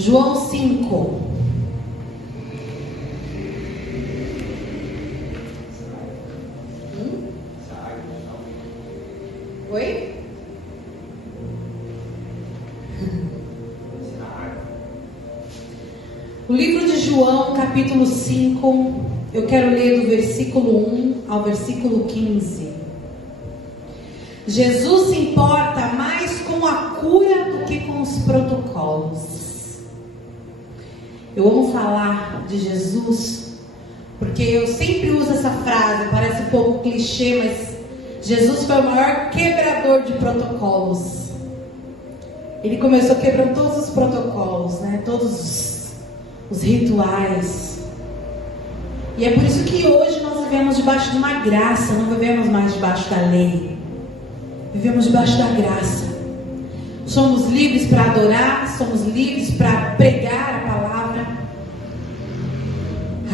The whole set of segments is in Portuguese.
João 5. Oi? O livro de João, capítulo 5, eu quero ler do versículo 1 ao versículo 15. Jesus se importa mais com a cura do que com os protocolos. Eu amo falar de Jesus, porque eu sempre uso essa frase, parece um pouco clichê, mas Jesus foi o maior quebrador de protocolos. Ele começou quebrando todos os protocolos, né? Todos os rituais. E é por isso que hoje nós vivemos debaixo de uma graça, não vivemos mais debaixo da lei. Vivemos debaixo da graça. Somos livres para adorar, somos livres para pregar a palavra.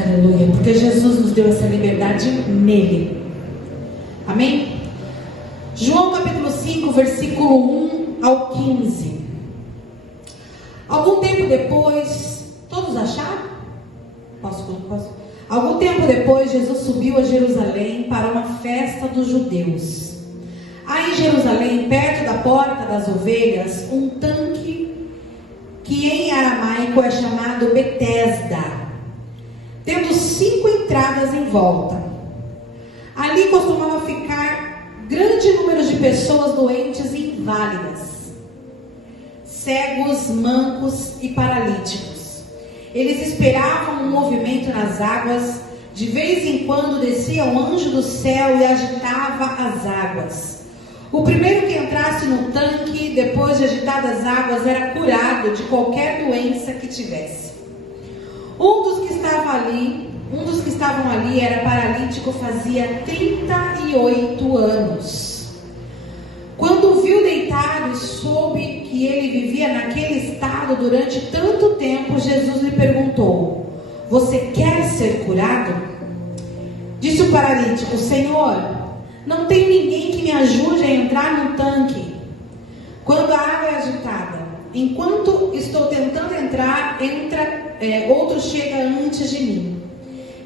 Aleluia, porque Jesus nos deu essa liberdade nele. Amém? João capítulo 5, versículo 1 ao 15. Algum tempo depois, todos acharam? Posso? Algum tempo depois, Jesus subiu a Jerusalém para uma festa dos judeus. Há em Jerusalém, perto da porta das ovelhas, um tanque que em aramaico é chamado Betesda, tendo 5 entradas em volta. Ali costumava ficar grande número de pessoas doentes e inválidas, cegos, mancos e paralíticos. Eles esperavam um movimento nas águas. De vez em quando descia um anjo do céu e agitava as águas. O primeiro que entrasse no tanque, depois de agitadas as águas, era curado de qualquer doença que tivesse. Um dos que estavam ali era paralítico, fazia 38 anos. Quando o viu deitado e soube que ele vivia naquele estado durante tanto tempo, Jesus lhe perguntou: "Você quer ser curado?" Disse o paralítico: "Senhor, não tem ninguém que me ajude a entrar no tanque quando a água é agitada. Enquanto estou tentando entrar, outro chega antes de mim."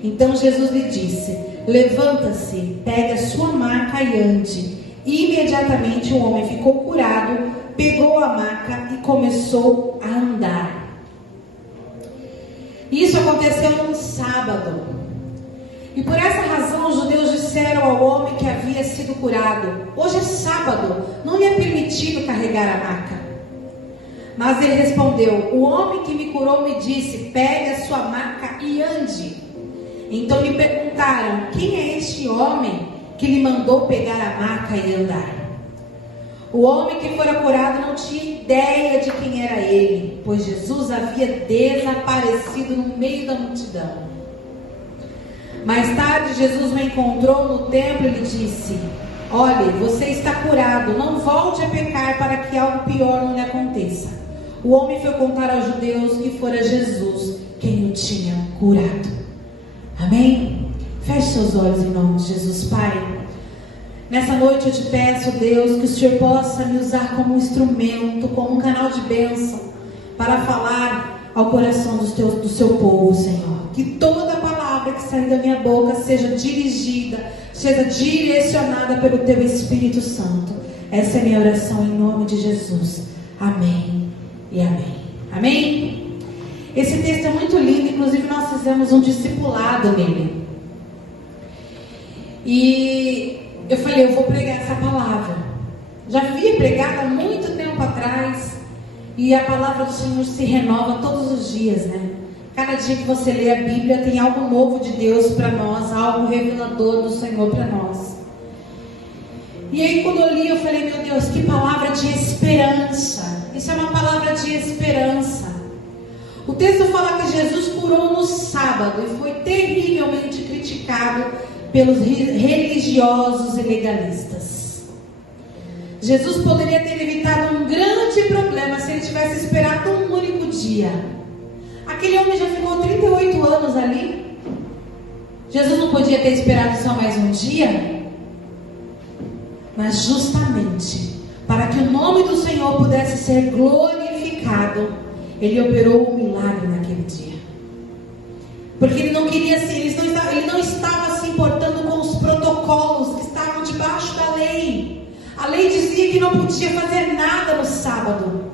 Então Jesus lhe disse: "Levanta-se, pegue a sua maca e ande." Imediatamente o homem ficou curado, pegou a maca e começou a andar. Isso aconteceu num sábado. E por essa razão os judeus disseram ao homem que havia sido curado: "Hoje é sábado, não lhe é permitido carregar a maca." Mas ele respondeu: "O homem que me curou me disse: pegue a sua maca e ande." Então lhe perguntaram: "Quem é este homem que lhe mandou pegar a maca e andar?" O homem que fora curado não tinha ideia de quem era ele, pois Jesus havia desaparecido no meio da multidão. Mais tarde, Jesus o encontrou no templo e lhe disse: "Olhe, você está curado, não volte a pecar para que algo pior não lhe aconteça." O homem foi contar aos judeus que fora Jesus quem o tinha curado. Amém? Feche seus olhos em nome de Jesus. Pai, nessa noite eu te peço, Deus, que o Senhor possa me usar como um instrumento, como um canal de bênção, para falar ao coração do seu povo, Senhor. Que toda palavra que sair da minha boca seja dirigida, seja direcionada pelo Teu Espírito Santo. Essa é a minha oração em nome de Jesus. Amém e amém. Amém? Esse texto é muito lindo, inclusive nós fizemos um discipulado nele. E eu falei, eu vou pregar essa palavra. Já havia pregado há muito tempo atrás, e a palavra do Senhor se renova todos os dias, né? Cada dia que você lê a Bíblia tem algo novo de Deus para nós, algo revelador do Senhor para nós. E aí quando eu li, eu falei, meu Deus, que palavra de esperança. Isso é uma palavra de esperança. O texto fala que Jesus curou no sábado e foi terrivelmente criticado pelos religiosos e legalistas. Jesus poderia ter evitado um grande problema se ele tivesse esperado um único dia. Aquele homem já ficou 38 anos ali. Jesus não podia ter esperado só mais um dia? Mas justamente para que o nome do Senhor pudesse ser glorificado, ele operou um milagre naquele dia. Porque ele não queria ele não estava se importando com os protocolos que estavam debaixo da lei. A lei dizia que não podia fazer nada no sábado.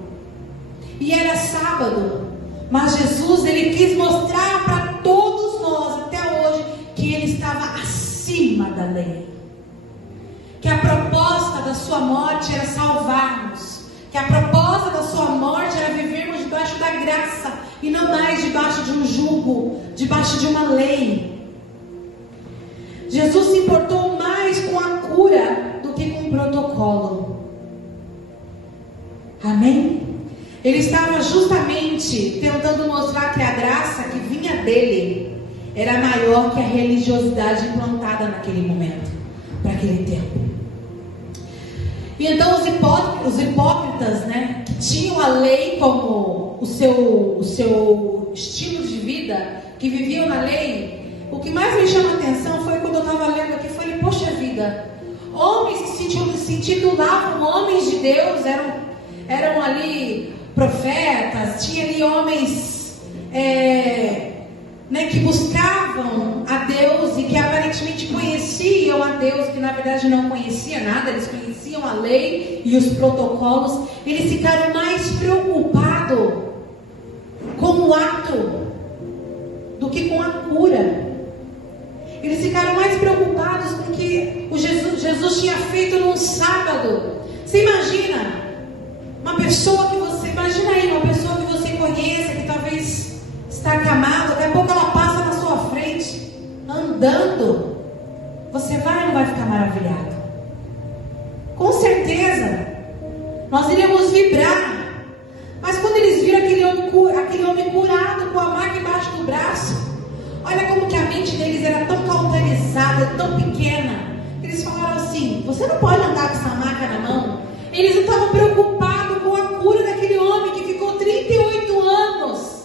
E era sábado. Mas Jesus, ele quis mostrar para todos nós, até hoje, que ele estava acima da lei. Que a proposta da sua morte era salvar-nos. Que a proposta da sua morte era vivermos debaixo da graça e não mais debaixo de um jugo, debaixo de uma lei. Jesus se importou mais com a cura do que com o protocolo. Amém? Ele estava justamente tentando mostrar que a graça que vinha dele era maior que a religiosidade implantada naquele momento, para aquele tempo. E então os hipócritas, né, que tinham a lei como o seu estilo de vida, que viviam na lei, o que mais me chama a atenção foi quando eu estava lendo aqui, falei, poxa vida, homens que se intitulavam homens de Deus, eram ali profetas, tinha ali homens que buscavam a Deus e que aparentemente conheciam a Deus, que na verdade não conhecia nada, eles conheciam a lei e os protocolos. Eles ficaram mais preocupados com o ato do que com a cura. Eles ficaram mais preocupados com o que Jesus tinha feito num sábado. Você imagina uma pessoa que você conheça, que talvez está acamada, daqui a pouco ela passa na sua frente, andando. Você vai ou não vai ficar maravilhado? Com certeza, nós iríamos vibrar. Mas quando eles viram aquele homem curado com a maca embaixo do braço, olha como que a mente deles era tão cauterizada, tão pequena. Eles falaram assim, você não pode andar com essa maca na mão. Eles não estavam preocupados com a cura daquele homem que ficou 38 anos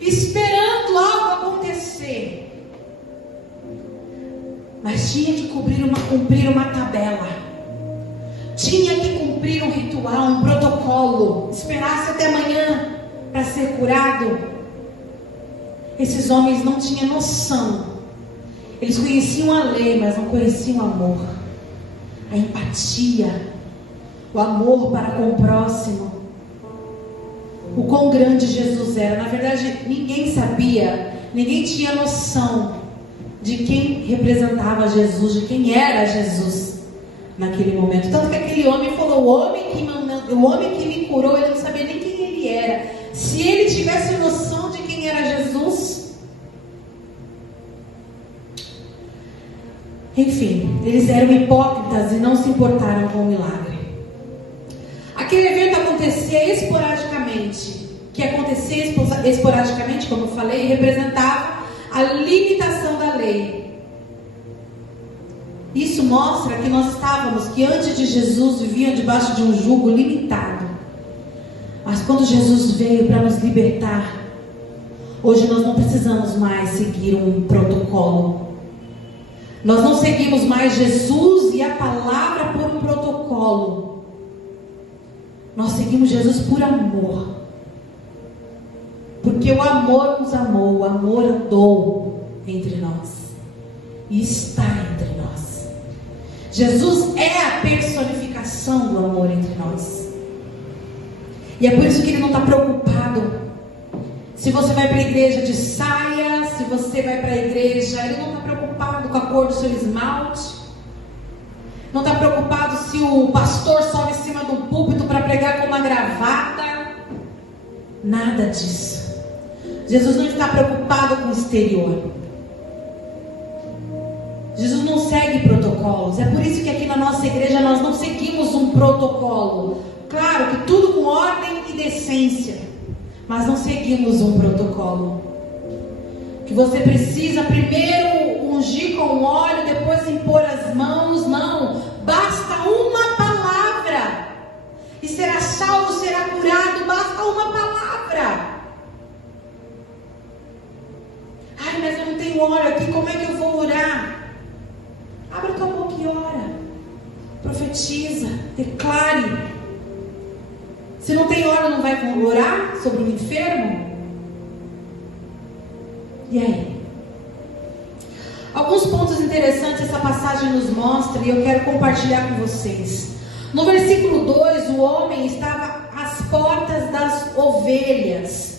esperando algo acontecer. Mas tinha que cumprir uma tabela. Tinha que cumprir um ritual, um protocolo. Esperasse até amanhã para ser curado. Esses homens não tinham noção. Eles conheciam a lei, mas não conheciam o amor, a empatia, o amor para com o próximo. O quão grande Jesus era. Na verdade, ninguém sabia, ninguém tinha noção de quem representava Jesus, de quem era Jesus naquele momento. Tanto que aquele homem falou, o homem que me curou, ele não sabia nem quem ele era. Se ele tivesse noção de quem era Jesus, enfim, eles eram hipócritas e não se importaram com o milagre. Aquele evento acontecia esporadicamente. Que acontecia esporadicamente, como eu falei, representava a limitação da lei. Isso mostra que nós estávamos, que antes de Jesus viviam debaixo de um jugo limitado. Mas quando Jesus veio para nos libertar, hoje nós não precisamos mais seguir um protocolo. Nós não seguimos mais Jesus e a palavra por um protocolo. Nós seguimos Jesus por amor. Porque o amor nos amou, o amor andou entre nós. E está entre nós. Jesus é a personificação do amor entre nós. E é por isso que ele não está preocupado se você vai para a igreja de saia, se você vai para a igreja. Ele não está preocupado com a cor do seu esmalte. Não está preocupado se o pastor sobe em cima do púlpito para pregar com uma gravata. Nada disso. Jesus não está preocupado com o exterior. Jesus não segue protocolos. É por isso que aqui na nossa igreja nós não seguimos um protocolo. Claro que tudo com ordem e decência, mas não seguimos um protocolo. Que você precisa primeiro ungir com óleo, depois impor as mãos. Não, basta uma palavra e será salvo, será curado. Basta uma palavra. Ai, mas eu não tenho óleo aqui, como é que eu vou orar? Abre tua boca e ora. Profetiza, declare. Se não tem hora, não vai orar sobre o enfermo? E aí? Alguns pontos interessantes essa passagem nos mostra e eu quero compartilhar com vocês. No versículo 2, o homem estava às portas das ovelhas.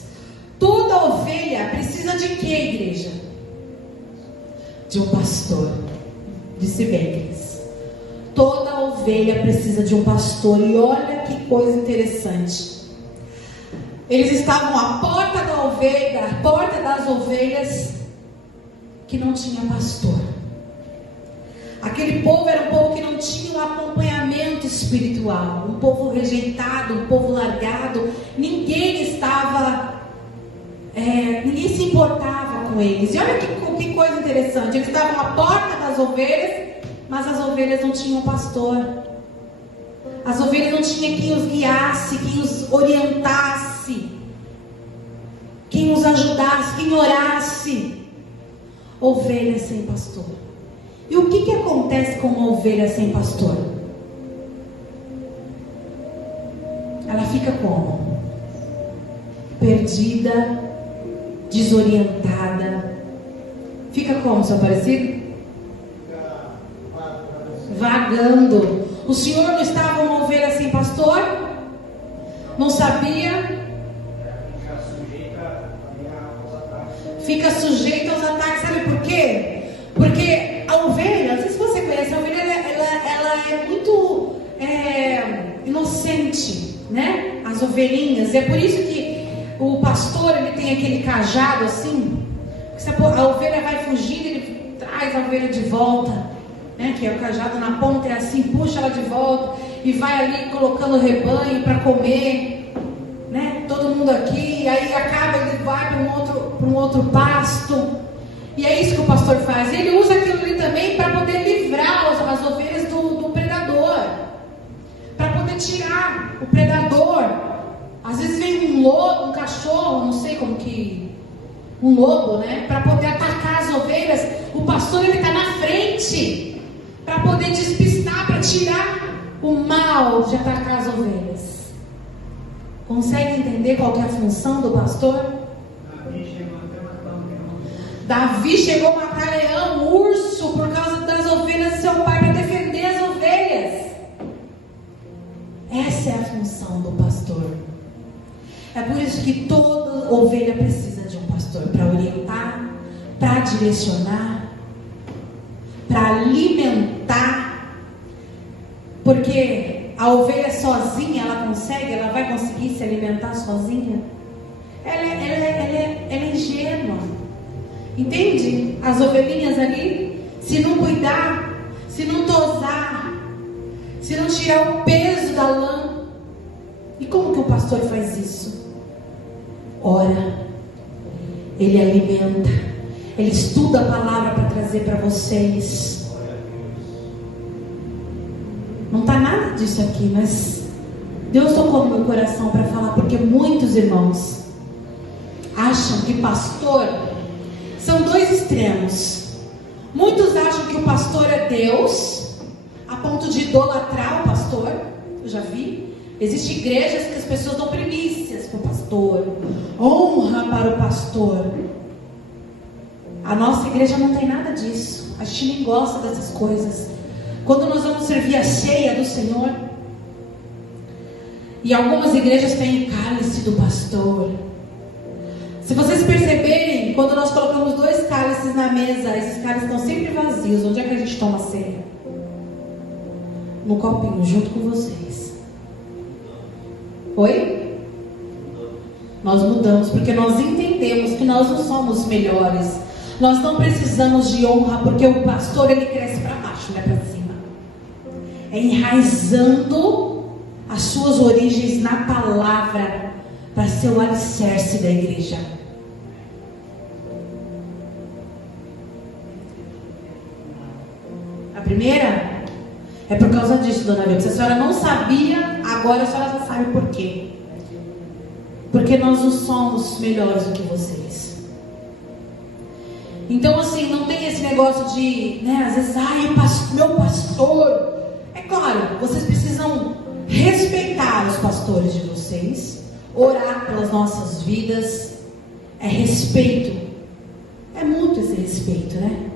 Toda ovelha precisa de quê, igreja? De um pastor. Disse Beckles. Toda ovelha precisa de um pastor. E olha que coisa interessante. Eles estavam à porta da ovelha, à porta das ovelhas, que não tinha pastor. Aquele povo era um povo que não tinha um acompanhamento espiritual, um povo rejeitado, um povo largado. Ninguém se importava com eles. E olha que coisa interessante, eles estavam à porta das ovelhas, mas as ovelhas não tinham pastor. As ovelhas não tinham quem os guiasse, quem os orientasse, quem os ajudasse, quem orasse. Ovelha sem pastor. E o que acontece com uma ovelha sem pastor? Ela fica como? Perdida, desorientada. Fica como, seu parecido? Vagando. O Senhor não estava uma ovelha sem pastor? Não sabia? Fica sujeita aos ataques. Sabe por quê? Porque a ovelha, não sei se você conhece, a ovelha ela é muito inocente, né? As ovelhinhas. E é por isso que o pastor, ele tem aquele cajado assim. A ovelha vai fugindo, ele traz a ovelha de volta, né? Que é o cajado na ponta, é assim, puxa ela de volta e vai ali colocando o rebanho para comer, né? Todo mundo aqui, e aí acaba, ele vai para um outro pasto. E é isso que o pastor faz. Ele usa aquilo ali também para poder livrar as ovelhas do predador, para poder tirar o predador. Às vezes vem um lobo, um cachorro, não sei como que, um lobo, né? Para poder atacar as ovelhas. O pastor, ele está na frente para poder despistar, para tirar o mal de atacar as ovelhas. Consegue entender qual que é a função do pastor? Davi chegou a matar leão, urso, por causa das ovelhas de seu pai, para defender as ovelhas. Essa é a função do pastor. É por isso que toda ovelha precisa de um pastor, para orientar, para direcionar, para alimentar. Porque a ovelha sozinha, ela vai conseguir se alimentar sozinha? Ela é ingênua. Entende? As ovelhinhas ali, se não cuidar, se não tosar, se não tirar o peso da lã. E como que o pastor faz isso? Ora, ele alimenta, ele estuda a palavra para trazer para vocês. Não está nada disso aqui, mas Deus tocou no meu coração para falar, porque muitos irmãos acham que pastor são dois extremos. Muitos acham que o pastor é Deus, a ponto de idolatrar o pastor. Eu já vi. Existem igrejas que as pessoas dão primícias para o pastor, honra para o pastor. A nossa igreja não tem nada disso. A gente nem gosta dessas coisas. Quando nós vamos servir a ceia do Senhor, e algumas igrejas têm o cálice do pastor. Se vocês perceberem, quando nós colocamos 2 cálices na mesa, esses cálices estão sempre vazios. Onde é que a gente toma ceia? No copinho, junto com vocês. Oi? Nós mudamos, porque nós entendemos que nós não somos melhores. Nós não precisamos de honra, porque o pastor, ele cresce para baixo, não é para cima. É enraizando as suas origens na palavra, para ser o alicerce da igreja. A primeira é por causa disso, dona Vilma. Se a senhora não sabia, agora a senhora já sabe por quê. Porque nós não somos melhores do que vocês. Então, assim, não tem esse negócio de, né, às vezes, meu pastor. É claro, vocês precisam respeitar os pastores de vocês. vocês, orar pelas nossas vidas, é respeito. É muito esse respeito, né?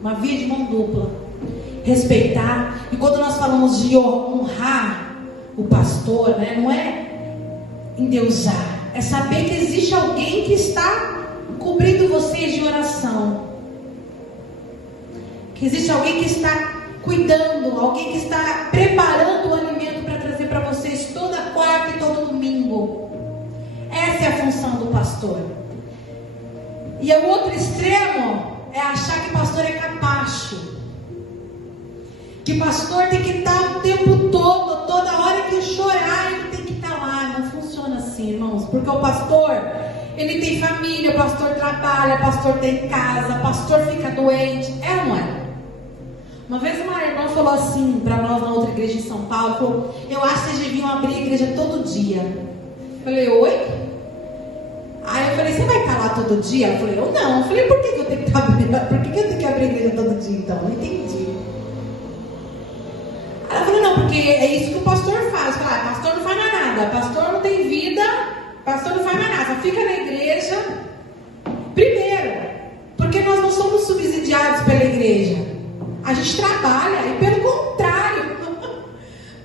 Uma via de mão dupla. Respeitar. E quando nós falamos de honrar o pastor, né? Não é endeusar. É saber que existe alguém que está cobrindo vocês de oração. Que existe alguém que está cuidando, alguém que está preparando o alimento para trazer para vocês toda quarta e todo domingo. Essa é a função do pastor. E o outro extremo é achar que pastor é capacho. Que pastor tem que estar o tempo todo, toda hora que chorar, ele tem que estar lá. Não funciona assim, irmãos. Porque o pastor, ele tem família, o pastor trabalha, o pastor tem casa, o pastor fica doente. É ou não é? Uma vez uma irmã falou assim para nós na outra igreja em São Paulo, falou, eu acho que vocês deviam abrir a igreja todo dia. Eu falei, oi? Aí eu falei, você vai estar lá todo dia? Ela falou, eu não. Eu falei, por que eu tenho que abrir? Por que eu tenho que abrir a igreja todo dia então? Não entendi. Ela falou, não, porque é isso que o pastor faz. Eu falei, pastor não faz mais nada, pastor não tem vida, pastor não faz mais nada, só fica na igreja. Primeiro, porque nós não somos subsidiados pela igreja. A gente trabalha e pelo contrário,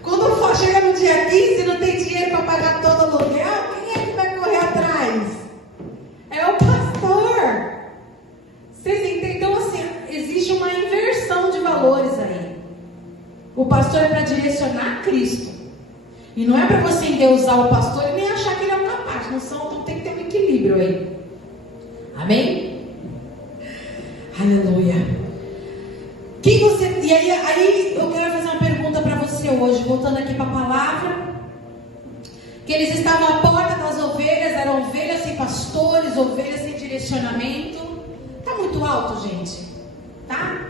quando chega no dia 15 e não tem dinheiro para pagar todo o aluguel, quem é que vai correr atrás? É o pastor. Vocês entendem? Então assim, existe uma inversão de valores aí. O pastor é para direcionar Cristo. E não é para você endeusar o pastor e nem achar que ele é um capaz. Não são, então tem que ter um equilíbrio aí. Amém? Aleluia. Quem você... E aí eu quero fazer uma pergunta para você hoje, voltando aqui para a palavra. Que eles estavam à porta das ovelhas, eram ovelhas sem pastores, ovelhas sem direcionamento. Tá muito alto, gente? Tá?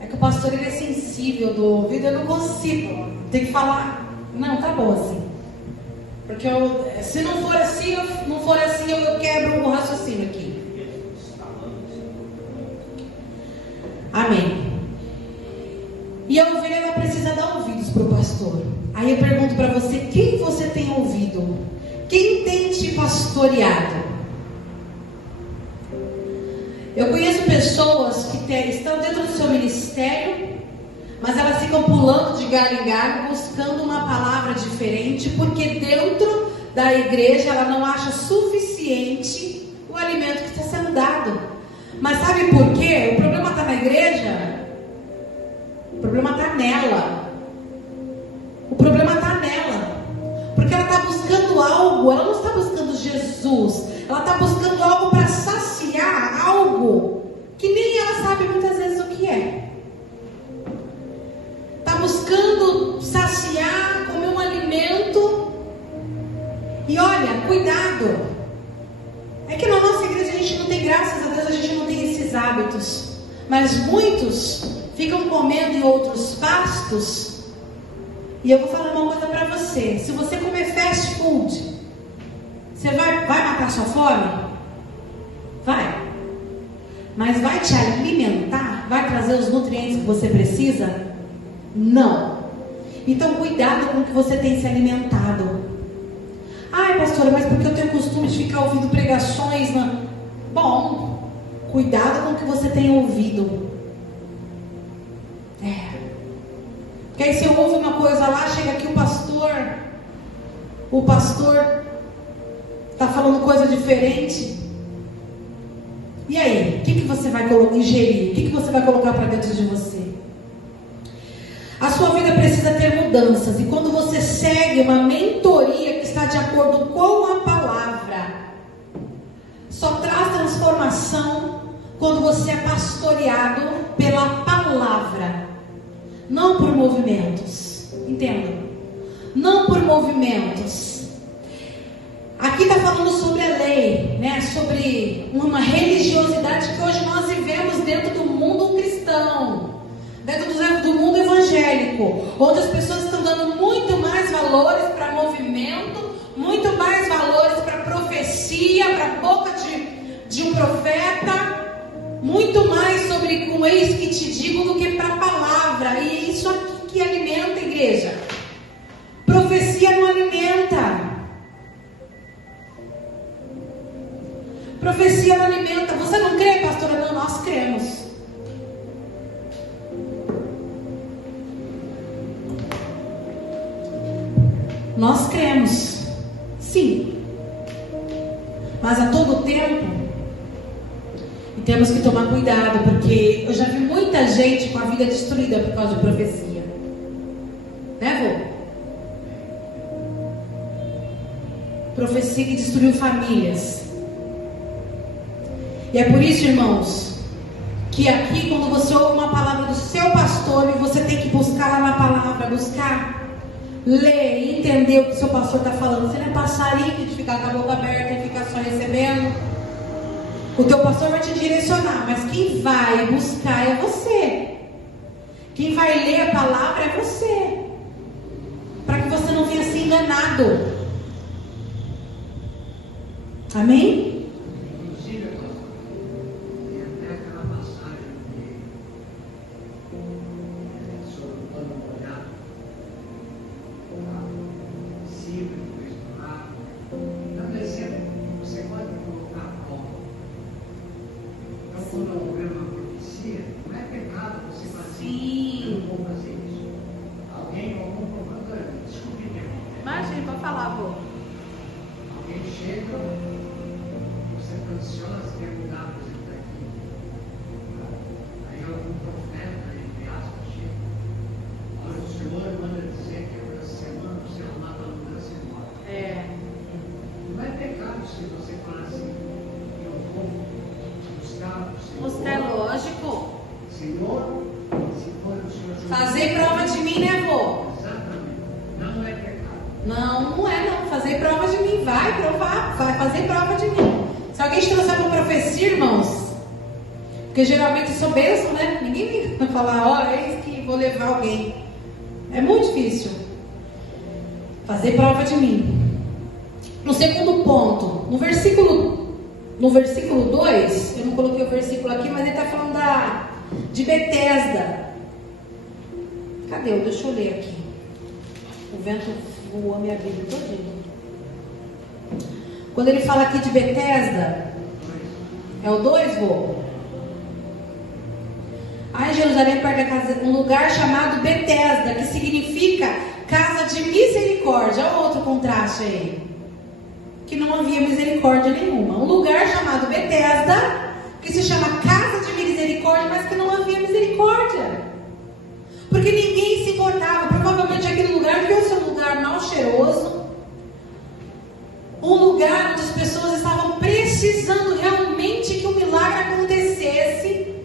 É que o pastor ele é sensível do ouvido, eu não consigo. Tem que falar. Não, tá bom assim. Porque se não for assim, eu quebro o raciocínio aqui. Amém. E a ovelha ela precisa dar ouvidos para o pastor. Aí eu pergunto para você, quem você tem ouvido? Quem tem te pastoreado? Eu conheço pessoas que estão dentro do seu ministério, mas elas ficam pulando de galho em galho, buscando uma palavra diferente, porque dentro da igreja ela não acha suficiente o alimento que está sendo dado. Mas sabe por quê? O problema está na igreja? O problema está nela. O problema está nela. Porque ela está buscando algo, ela não está buscando Jesus. Ela está buscando algo para saciar algo que nem ela sabe muitas vezes o que é. Está buscando saciar, comer um alimento. E olha, cuidado. É que na nossa igreja a gente não tem, graças a Deus, a gente não tem esses hábitos. Mas muitos ficam comendo em outros pastos. E eu vou falar uma coisa para você. Se você comer fast food, você vai matar sua fome? Vai. Mas vai te alimentar? Vai trazer os nutrientes que você precisa? Não. Então cuidado com o que você tem se alimentado. Ai, pastora, mas porque eu tenho o costume de ficar ouvindo pregações Bom, cuidado com o que você tem ouvido. Porque aí você ouve uma coisa lá, chega aqui o pastor está falando coisa diferente. E aí, o que você vai ingerir? O que você vai colocar para dentro de você? A sua vida precisa ter mudanças. E quando você segue uma mentoria que está de acordo com a palavra, só traz transformação quando você é pastoreado pela palavra, não por movimentos. Entenda? Não por movimentos. Aqui está falando sobre a lei, né? Sobre uma religiosidade que hoje nós vivemos dentro do mundo cristão, dentro do mundo evangélico, onde as pessoas estão dando muito mais valores para movimento, muito mais valores para profecia, para a boca de um profeta, muito mais sobre com eis que te digo do que para a palavra. E é isso aqui que alimenta a igreja. Profecia não alimenta. Nós cremos, sim, mas a todo tempo, e temos que tomar cuidado, porque eu já vi muita gente com a vida destruída por causa de profecia, né, vô? Profecia que destruiu famílias. E é por isso, irmãos, que aqui, quando você ouve uma palavra do seu pastor, e você tem que buscar lá na palavra, buscar, ler e entender o que o seu pastor está falando. Você não é passarinho de ficar com a boca aberta e ficar só recebendo. O teu pastor vai te direcionar, mas quem vai buscar é você. Quem vai ler a palavra é você, para que você não venha ser enganado. Amém? Inclusive, tem até aquela passagem sobre o pano molhado, simples, foi estudado. Então, exemplo, você pode colocar a prova. Então, quando houver uma profecia, não é pecado você fazer isso. Eu não vou fazer isso. Alguém, algum problema, desculpe me interromper. Imagina, pode falar, vô. Alguém chega, você está ansiosa, quer mudar a coisa daqui. Aí algum profeta, entre aspas, chega. Olha, o Senhor manda dizer que essa semana você vai lá para a mudança embora. Não é pecado se você falar assim, eu vou buscar o Senhor. Você é lógico. Senhor, se for o Senhor. Fazer prova de mim, né, vô? Exatamente. Não é pecado. Não, não é não. Fazer prova de mim. Vai provar. Vai fazer prova de mim. Se alguém te trouxer uma profecia, irmãos, porque geralmente eu sou bênção, né? Ninguém vai falar, ó, eis que vou levar alguém. É muito difícil. Fazer prova de mim. No segundo ponto, no versículo 2, eu não coloquei o versículo aqui, mas ele está falando de Betesda. Cadê? Deixa eu ler aqui. O vento voou a minha Bíblia todinha. Quando ele fala aqui de Betesda, é o 2, vô? Há em Jerusalém, perto da casa, um lugar chamado Betesda, que significa casa de misericórdia. Olha o outro contraste aí. Que não havia misericórdia nenhuma. Um lugar chamado Betesda, que se chama casa de misericórdia, mas que não havia misericórdia. Porque ninguém se importava. Provavelmente aquele lugar devia ser um lugar mal cheiroso. Um lugar onde as pessoas estavam precisando realmente que o milagre acontecesse.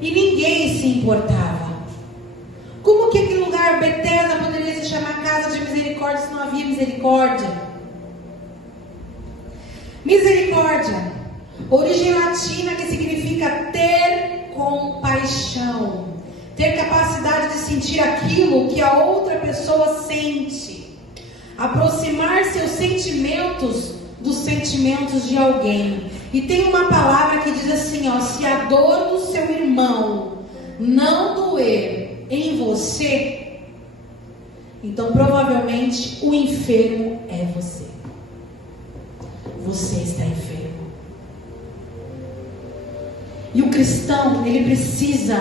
E ninguém se importava. Como que aquele lugar, Betesda, poderia se chamar casa de misericórdia se não havia misericórdia? Misericórdia, origem latina que significa ter compaixão, ter capacidade de sentir aquilo que a outra pessoa sente, aproximar seus sentimentos dos sentimentos de alguém. E tem uma palavra que diz assim, ó, se a dor do seu irmão não doer em você, então provavelmente o enfermo é você. Você está enfermo. E o cristão, ele precisa,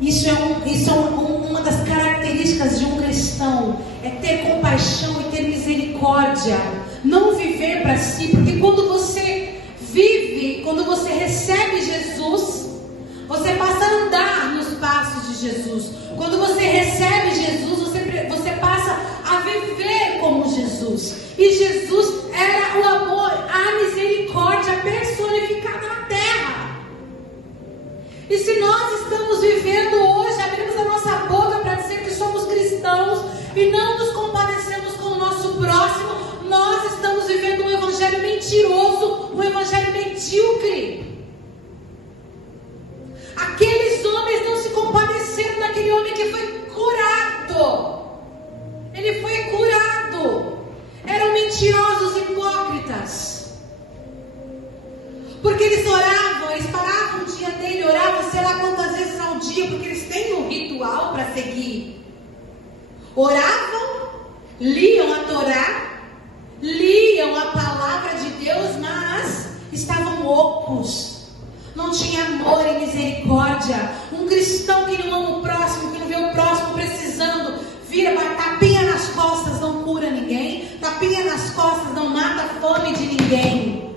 isso é uma das características de um cristão, é ter compaixão e ter misericórdia, não viver para si, porque quando você vive, quando você recebe Jesus, você passa a andar nos passos de Jesus. Quando você recebe Jesus, você passa a viver como Jesus. E Jesus era o amor, a misericórdia personificada na terra. E se nós estamos vivendo hoje, abrimos a nossa boca para dizer que somos cristãos e não nos compadecemos com o nosso próximo, nós estamos vivendo um evangelho mentiroso, um evangelho medíocre. Aqueles homens não se compadeceram daquele homem que foi curado. Ele foi curado. Eram mentirosos, hipócritas. Porque eles oravam, eles paravam o dia dele, oravam sei lá quantas vezes ao dia, porque eles têm um ritual para seguir. Oravam, liam a Torá, liam a palavra de Deus, mas estavam ocos. não tinha amor e misericórdia. Um cristão que não ama o próximo, que não vê o próximo precisando, vira, vai tapinha nas costas, não cura ninguém. Tapinha nas costas, não mata a fome de ninguém.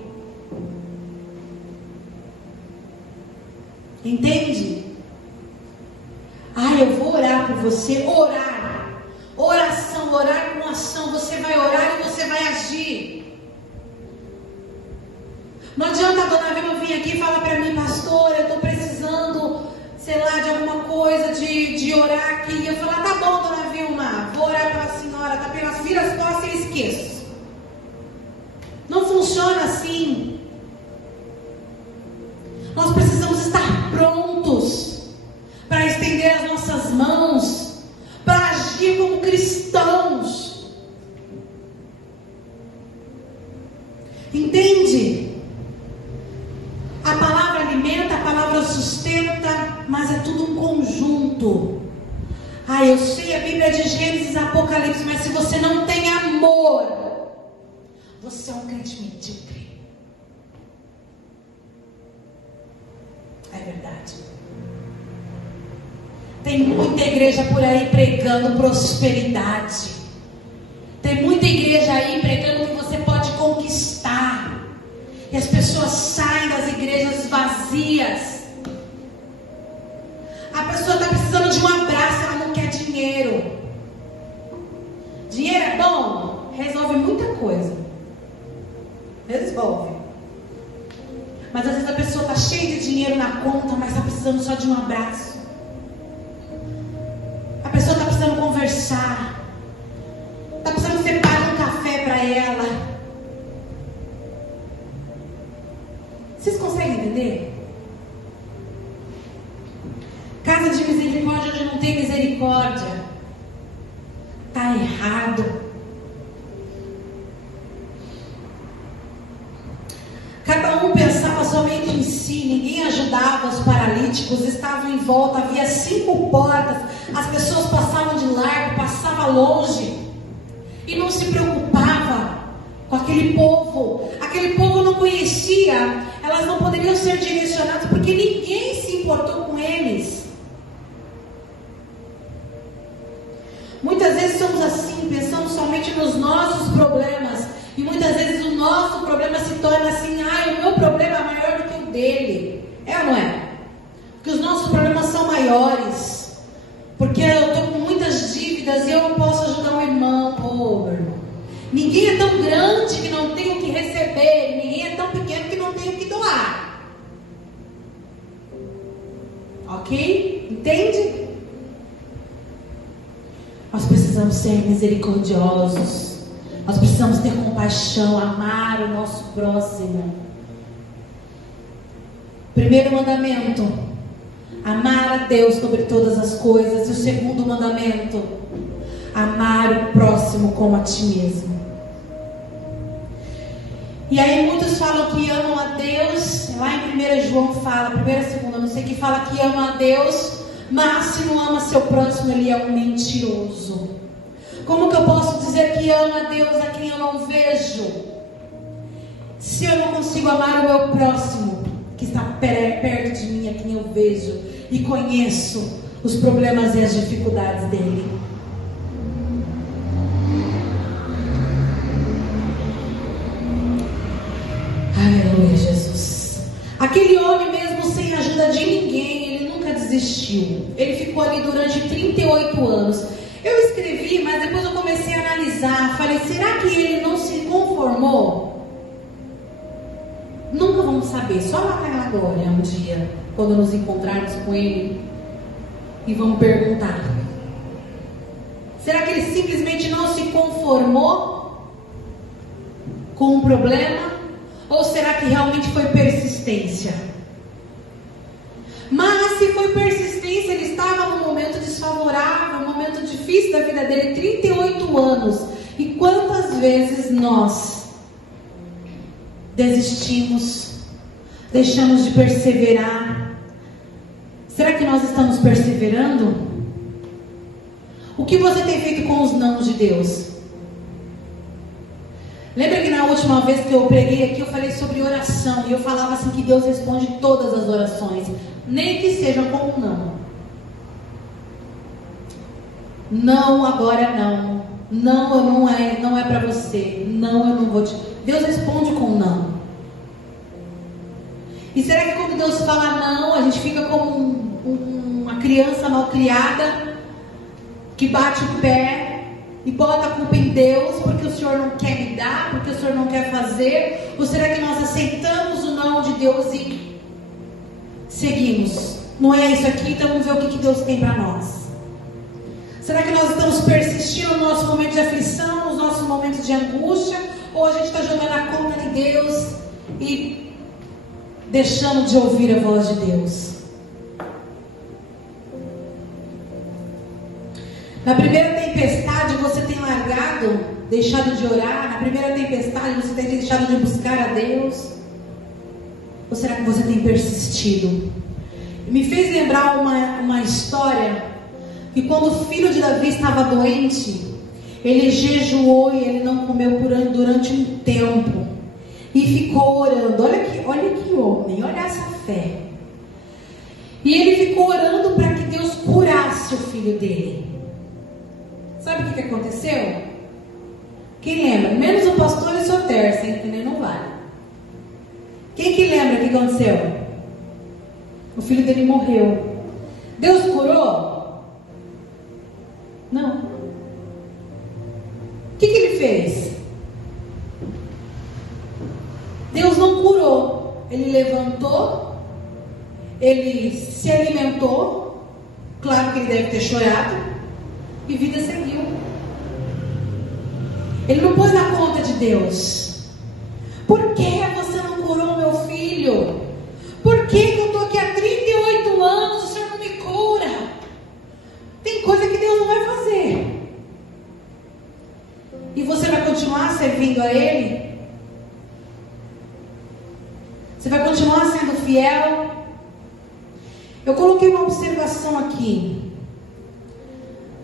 Entende? Eu vou orar por você. Orar. Oração, orar com ação. Você vai orar e você vai agir. Não adianta a dona Vilma vir aqui e falar para mim, pastor, eu estou precisando, sei lá, de alguma coisa, de orar aqui. E eu falar, tá bom, dona Vilma, vou orar pela senhora, tá apenas vira as costas e esqueço. Não funciona assim. Nós precisamos estar prontos para estender as nossas mãos, para agir como cristãos. Entende? A palavra alimenta, a palavra sustenta, mas é tudo um conjunto. Eu sei a Bíblia de Gênesis e Apocalipse, mas se você não tem amor, você é um crente medíocre. É verdade. Tem muita igreja por aí pregando prosperidade. Tem muita igreja aí pregando que você pode conquistar. E as pessoas saem das igrejas vazias. A pessoa está precisando de um abraço, ela não quer dinheiro. Dinheiro é bom? Resolve muita coisa. Resolve. Mas às vezes a pessoa está cheia de dinheiro na conta, mas está precisando só de um abraço. A pessoa está precisando conversar. Está precisando que você pague um café para ela. Vocês conseguem entender? Casa de misericórdia onde não tem misericórdia. Está errado. Cada um pensava somente em si, ninguém ajudava os paralíticos, estavam em volta, havia 5 portas, as pessoas passavam de largo, passavam longe, e não se preocupava com aquele povo não conhecia, elas não poderiam ser direcionadas, porque ninguém se importou com eles. Muitas vezes somos assim, pensamos somente nos nossos problemas, e muitas vezes o nosso problema se torna assim, o meu problema é maior do que o dele. É ou não é? Porque os nossos problemas são maiores. Porque eu estou com muitas dívidas e eu não posso ajudar um irmão. Meu irmão. Ninguém é tão grande que não tem o que receber. Ninguém é tão pequeno que não tem o que doar. Ok? Entende? Nós precisamos ser misericordiosos. Nós precisamos ter compaixão, amar o nosso próximo. Primeiro mandamento, amar a Deus sobre todas as coisas. E o segundo mandamento, amar o próximo como a ti mesmo. E aí muitos falam que amam a Deus. Lá em 1 João fala, 1ª, 2ª, não sei que fala que ama a Deus, mas se não ama seu próximo, ele é um mentiroso. Como que eu posso dizer que amo a Deus a quem eu não vejo, se eu não consigo amar o meu próximo, que está perto de mim, a quem eu vejo e conheço os problemas e as dificuldades dele? Aleluia, Jesus. Aquele homem, mesmo sem ajuda de ninguém, ele nunca desistiu. Ele ficou ali durante 38 anos. Eu escrevi, mas depois eu comecei a analisar. Falei, será que ele não se conformou? Nunca vamos saber. Só lá na glória um dia, quando nos encontrarmos com ele, e vamos perguntar. Será que ele simplesmente não se conformou com o problema? Ou será que realmente foi persistência? Mas se foi persistência, ele estava num momento desfavorável, num momento difícil da vida dele, 38 anos. E quantas vezes nós desistimos, deixamos de perseverar? Será que nós estamos perseverando? O que você tem feito com os nãos de Deus? Lembra que na última última vez que eu preguei aqui, eu falei sobre oração. E eu falava assim que Deus responde todas as orações, nem que sejam com um não. Não, agora não. Não, não é para você. Não, eu não vou te... Deus responde com não. E será que quando Deus fala não, a gente fica como uma criança mal criada, que bate o pé e bota a culpa em Deus, porque o Senhor não quer me dar, porque o Senhor não quer fazer? Ou será que nós aceitamos o não de Deus e seguimos? Não é isso aqui, então vamos ver o que Deus tem para nós. Será que nós estamos persistindo no nosso momento de aflição, nos nossos momentos de angústia? Ou a gente está jogando a conta de Deus e deixando de ouvir a voz de Deus? Na primeira tempestade você tem largado, deixado de orar? Na primeira tempestade você tem deixado de buscar a Deus? Ou será que você tem persistido? Me fez lembrar uma história que quando o filho de Davi estava doente, ele jejuou e ele não comeu durante um tempo. E ficou orando. Olha que homem, olha essa fé. E ele ficou orando para que Deus curasse o filho dele. Sabe o que aconteceu? Quem lembra? Menos o pastor e o seu terço, entendeu? Não vale. Quem que lembra o que aconteceu? O filho dele morreu. Deus curou? Não. O que ele fez? Deus não curou. Ele levantou, ele se alimentou. Claro que ele deve ter chorado. E vida seguiu. Ele não pôs na conta de Deus. Por que você não curou meu filho? Por que eu estou aqui há 38 anos, o Senhor não me cura? Tem coisa que Deus não vai fazer. E você vai continuar servindo a Ele? Você vai continuar sendo fiel? Eu coloquei uma observação aqui.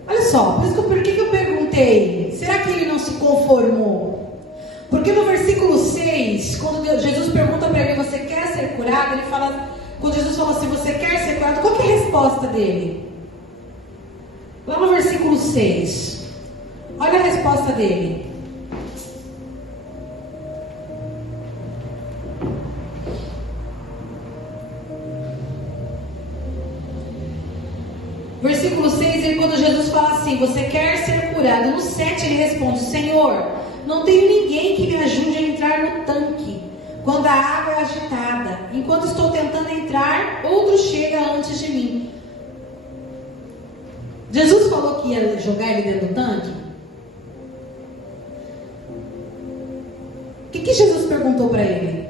Olha só, por que eu perguntei? Será que ele não se conformou? Porque no versículo 6, quando Jesus pergunta para ele, você quer ser curado? Ele fala, quando Jesus fala assim, você quer ser curado? Qual que é a resposta dele? Lá no versículo 6, olha a resposta dele. Versículo 6, quando Jesus fala assim, você quer ser curado? No 7 ele responde, Senhor, não tenho ninguém que me ajude a entrar no tanque quando a água é agitada. Enquanto estou tentando entrar, outro chega antes de mim. Jesus falou que ia jogar ele dentro do tanque? O que Jesus perguntou para ele?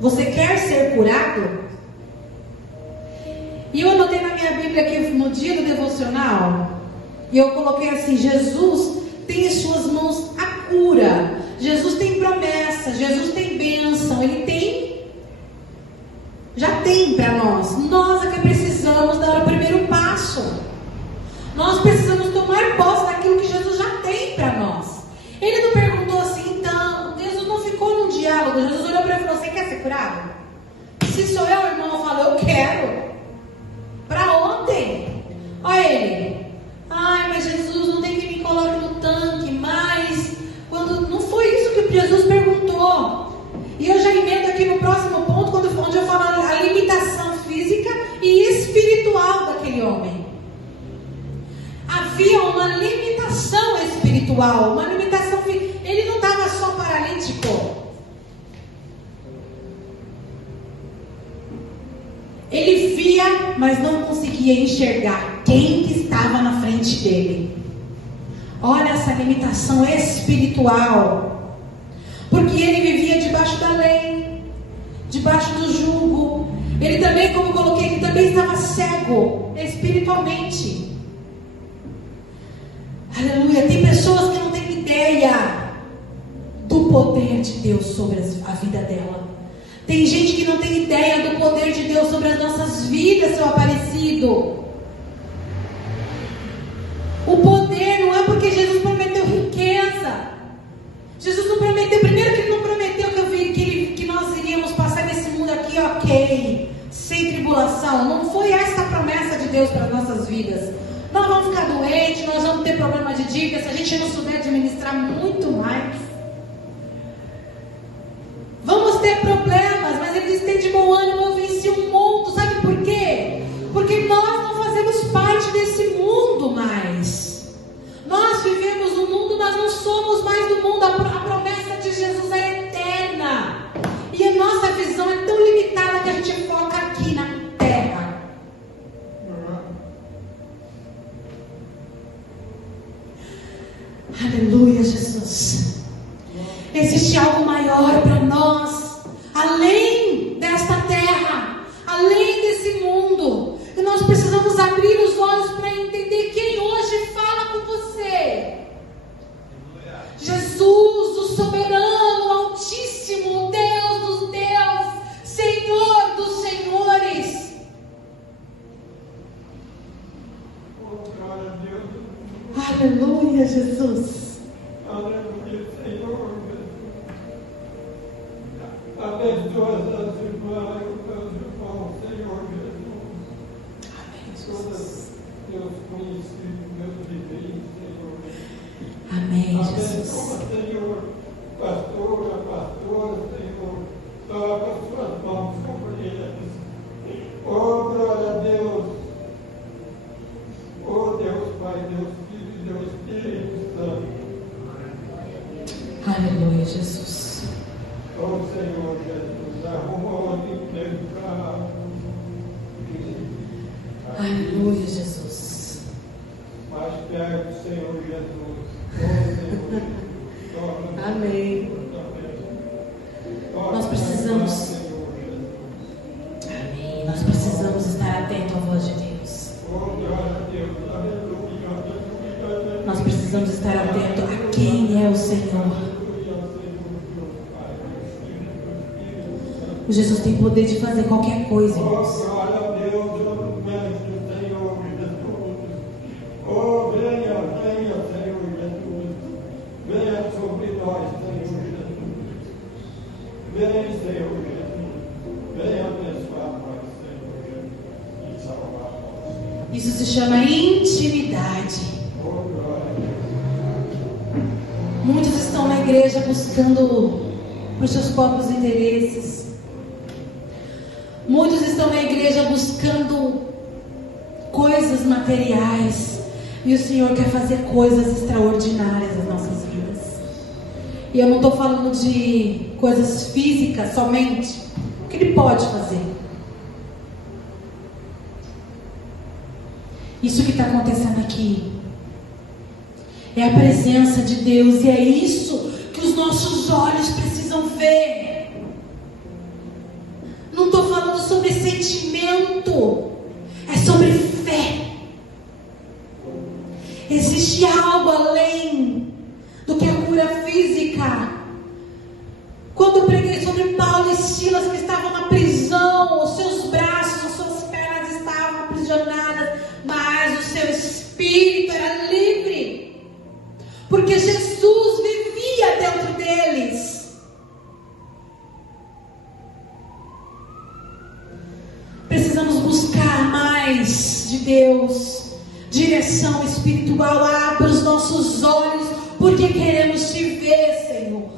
Você quer ser curado? E eu anotei na minha Bíblia aqui no dia do devocional, e eu coloquei assim, Jesus tem em suas mãos a cura, Jesus tem promessa, Jesus tem bênção, Ele já tem para nós. Nós é que precisamos dar o primeiro passo. Nós precisamos tomar posse daquilo que Jesus já tem para nós. Ele não perguntou assim, então, Jesus não ficou num diálogo, Jesus olhou para ele e falou, você quer ser curado? Se sou eu, irmão, eu falo, eu quero. Para ontem. Olha ele. Ai, mas Jesus não tem que me colocar no tanque. Mas quando não foi isso que Jesus perguntou. E eu já emendo aqui no próximo ponto, onde eu falo a limitação física e espiritual daquele homem. Havia uma limitação espiritual, uma limitação física. Ele não estava só paralítico. Ele via, mas não conseguia enxergar quem que estava na frente dele. Olha essa limitação espiritual. Porque ele vivia debaixo da lei, debaixo do jugo. Ele também, como eu coloquei, ele também estava cego espiritualmente. Aleluia. Tem pessoas que não têm ideia do poder de Deus sobre a vida dela. Tem gente que não tem ideia do poder de Deus sobre as nossas vidas, seu Aparecido. O poder não é porque Jesus prometeu riqueza. Jesus não prometeu Não foi essa a promessa de Deus para as nossas vidas. Nós vamos ficar doentes, nós vamos ter problema de dívida, se a gente não souber administrar muito mais. Vamos ter problemas, mas eles têm de bom ânimo, eu venci o mundo. Sabe por quê? Porque nós não fazemos parte desse mundo mais. Nós vivemos no mundo, nós não somos mais do mundo. A promessa de Jesus é eterna. E a nossa visão é tão limitada que a gente foca aqui na terra. Aleluia, Jesus. Existe algo maior para nós, além desta terra, além desse mundo. E nós precisamos abrir os olhos para entender quem hoje fala com você. Jesus, o soberano, altíssimo, Deus dos deuses, Senhor dos senhores. Aleluia, Jesus. Aleluia, Senhor. Abençoa essas irmãs, meus irmãos, Senhor Jesus. Amém, Todos Jesus. meus conhecidos, meus vizinhos, Senhor. Amém, Jesus. Abençoa, Senhor, pastora, Senhor. Toca as suas mãos sobre eles. Oh, glória a Deus. Oh, Deus Pai, Deus Filho e Deus Espírito Santo. Aleluia, Jesus. Oh, Senhor Jesus, arruma o emprego para Aleluia, Jesus. mais perto, Senhor Jesus. Oh, Senhor, torna-nos Amém. Torna-nos Nós precisamos. Senhor Jesus. Amém. Nós precisamos estar atentos à voz de Deus. Oh, glória a Deus, aleluia, aleluia, aleluia. Nós precisamos estar atentos a quem é o Senhor. O Jesus tem poder de fazer qualquer coisa, irmãos. Oh, glória a Deus, mestre, Senhor Jesus. Oh, venha, Senhor Jesus. Venha sobre nós, Senhor Jesus. Venha, Senhor Jesus. Venha abençoar nós, Senhor Jesus. E salvar nós. Isso se chama intimidade. Oh, glória a Deus. Muitos estão na igreja buscando os seus próprios interesses. Muitos estão na igreja buscando coisas materiais. E o Senhor quer fazer coisas extraordinárias nas nossas vidas. E eu não estou falando de coisas físicas somente. O que Ele pode fazer? Isso que está acontecendo aqui é a presença de Deus. E é isso que os nossos olhos precisam ver. Não estou falando sobre sentimento, é sobre fé. Existe algo além do que a cura física. Quando eu preguei sobre Paulo e Silas, que estavam na prisão, os seus braços, as suas pernas estavam aprisionadas, mas o seu espírito era livre, porque Jesus vivia dentro deles. Precisamos buscar mais de Deus, direção espiritual. Abra os nossos olhos, porque queremos te ver, Senhor.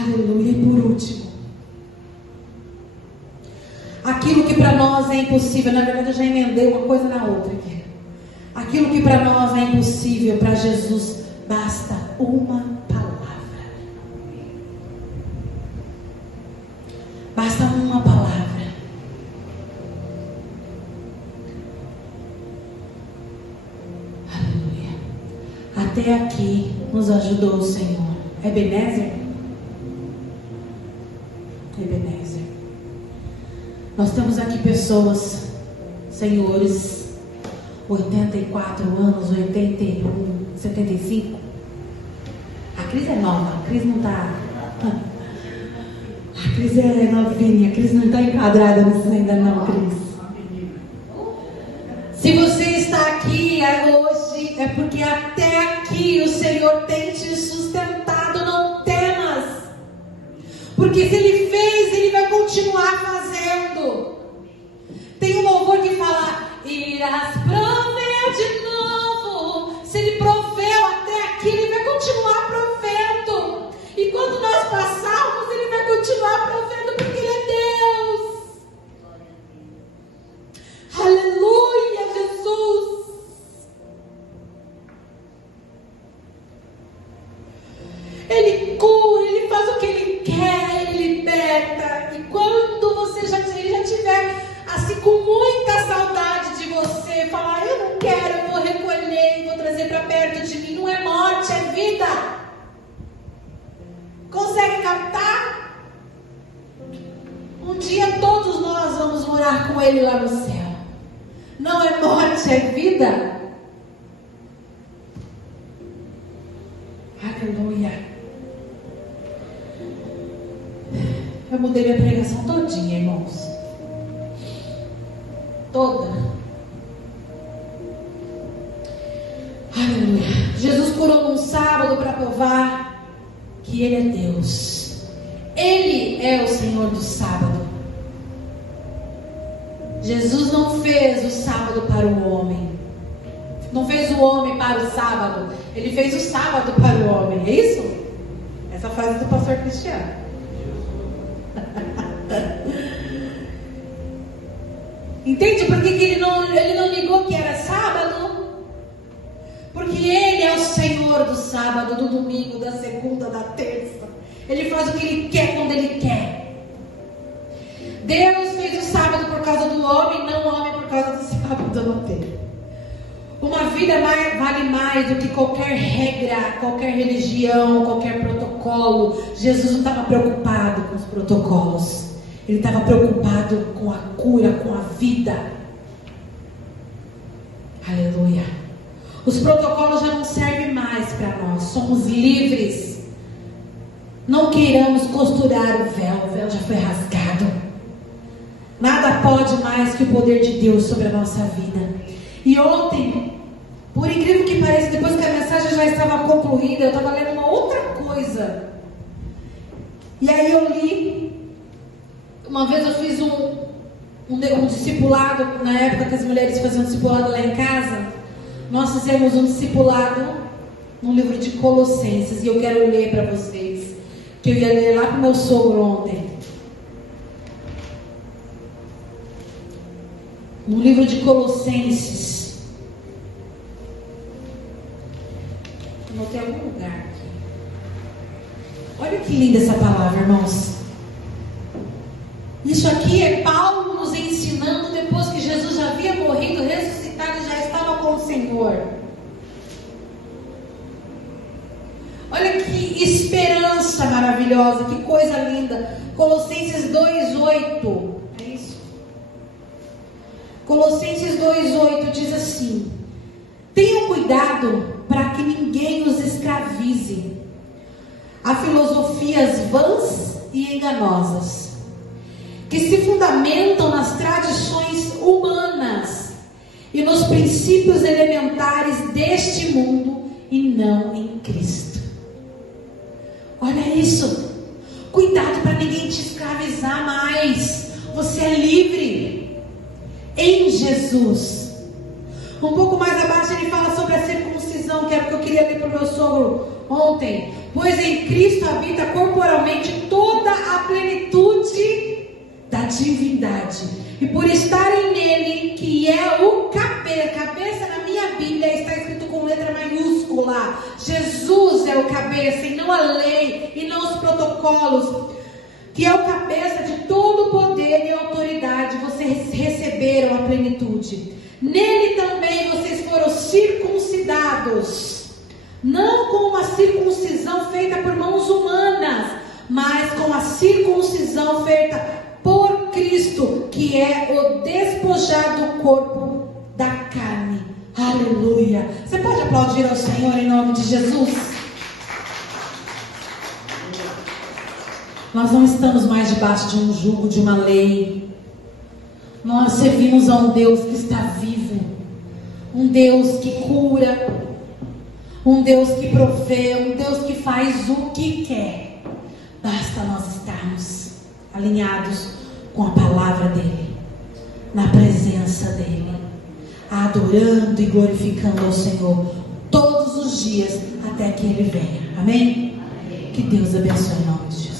Aleluia. E por último, aquilo que para nós é impossível, na verdade eu já emendei uma coisa na outra aqui. Aquilo que para nós é impossível, para Jesus basta uma palavra. Basta uma palavra. Aleluia. Até aqui nos ajudou o Senhor. Ebenezer? Ebenezer. Nós temos aqui pessoas, senhores, 84 anos, 81, 75. A Cris é nova, a Cris não está. A Cris é novinha, a Cris não está enquadrada nisso ainda não, Cris. Se você está aqui hoje, é porque até aqui o Senhor tem te sustentado, não temas. Porque se Ele fez, Ele vai continuar fazendo. irás prover de novo. Se Ele proveu até aqui, Ele vai continuar provendo. E quando nós passarmos, Ele vai continuar provendo, porque Ele é Deus. Aleluia, Jesus. Ele cura, Ele faz o que Ele quer, Ele liberta. E quando você já tiver assim com muita saudade de você, falar, eu não quero, eu vou recolher e vou trazer para perto de mim. Não é morte, é vida. Consegue captar? Um dia todos nós vamos morar com Ele lá no céu. Não é morte, é vida. Aleluia. Eu mudei minha pregação todinha, irmãos. Toda. Aleluia. Jesus curou num sábado para provar que Ele é Deus. Ele é o Senhor do sábado. Jesus não fez o sábado para o homem. Não fez o homem para o sábado. Ele fez o sábado para o homem. É isso? Essa frase do pastor Cristiano. Entende por que ele não ligou que era sábado? Porque Ele é o Senhor do sábado, do domingo, da segunda, da terça. Ele faz o que Ele quer quando Ele quer. Deus fez o sábado por causa do homem, não o homem por causa do sábado não ter. Uma vida vale mais do que qualquer regra, qualquer religião, qualquer protocolo. Jesus não estava preocupado com os protocolos. Ele estava preocupado com a cura, com a vida. Aleluia. Os protocolos já não servem mais para nós. Somos livres. Não queiramos costurar o véu já foi rasgado. Nada pode mais que o poder de Deus sobre a nossa vida. E ontem, por incrível que pareça, depois que a mensagem já estava concluída, eu estava lendo uma outra coisa. E aí eu li. Uma vez eu fiz um discipulado, na época que as mulheres faziam discipulado lá em casa. Nós fizemos um discipulado no livro de Colossenses. E eu quero ler para vocês, que eu ia ler lá para o meu sogro ontem. No livro de Colossenses. Anotei em algum lugar aqui. Olha que linda essa palavra, irmãos. Isso aqui é Paulo nos ensinando depois que Jesus já havia morrido, ressuscitado e já estava com o Senhor. Olha que esperança maravilhosa, que coisa linda. Colossenses 2:8. É isso? Colossenses 2:8 diz assim: tenham cuidado para que ninguém os escravize a filosofias vãs e enganosas, que se fundamentam nas tradições humanas e nos princípios elementares deste mundo e não em Cristo. Olha isso. Cuidado para ninguém te escravizar mais. Você é livre em Jesus. Um pouco mais abaixo ele fala sobre a circuncisão, que era o que eu queria ler para o meu sogro ontem. Pois em Cristo habita corporalmente toda a plenitude da divindade. E por estarem nele, que é o cabeça na minha Bíblia está escrito com letra maiúscula. Jesus é o cabeça e não a lei e não os protocolos. Que é o cabeça de todo o poder e autoridade. Vocês receberam a plenitude. Nele também vocês foram circuncidados. Não com uma circuncisão feita por mãos humanas, mas com a circuncisão feita por Cristo, que é o despojar do corpo da carne. Aleluia. Você pode aplaudir ao Senhor em nome de Jesus? Nós não estamos mais debaixo de um jugo, de uma lei. Nós servimos a um Deus que está vivo, um Deus que cura, um Deus que provê, um Deus que faz o que quer. Basta nós estarmos alinhados com a palavra dele, na presença dele. adorando e glorificando ao Senhor todos os dias até que Ele venha. Amém? Que Deus abençoe em nome de Jesus.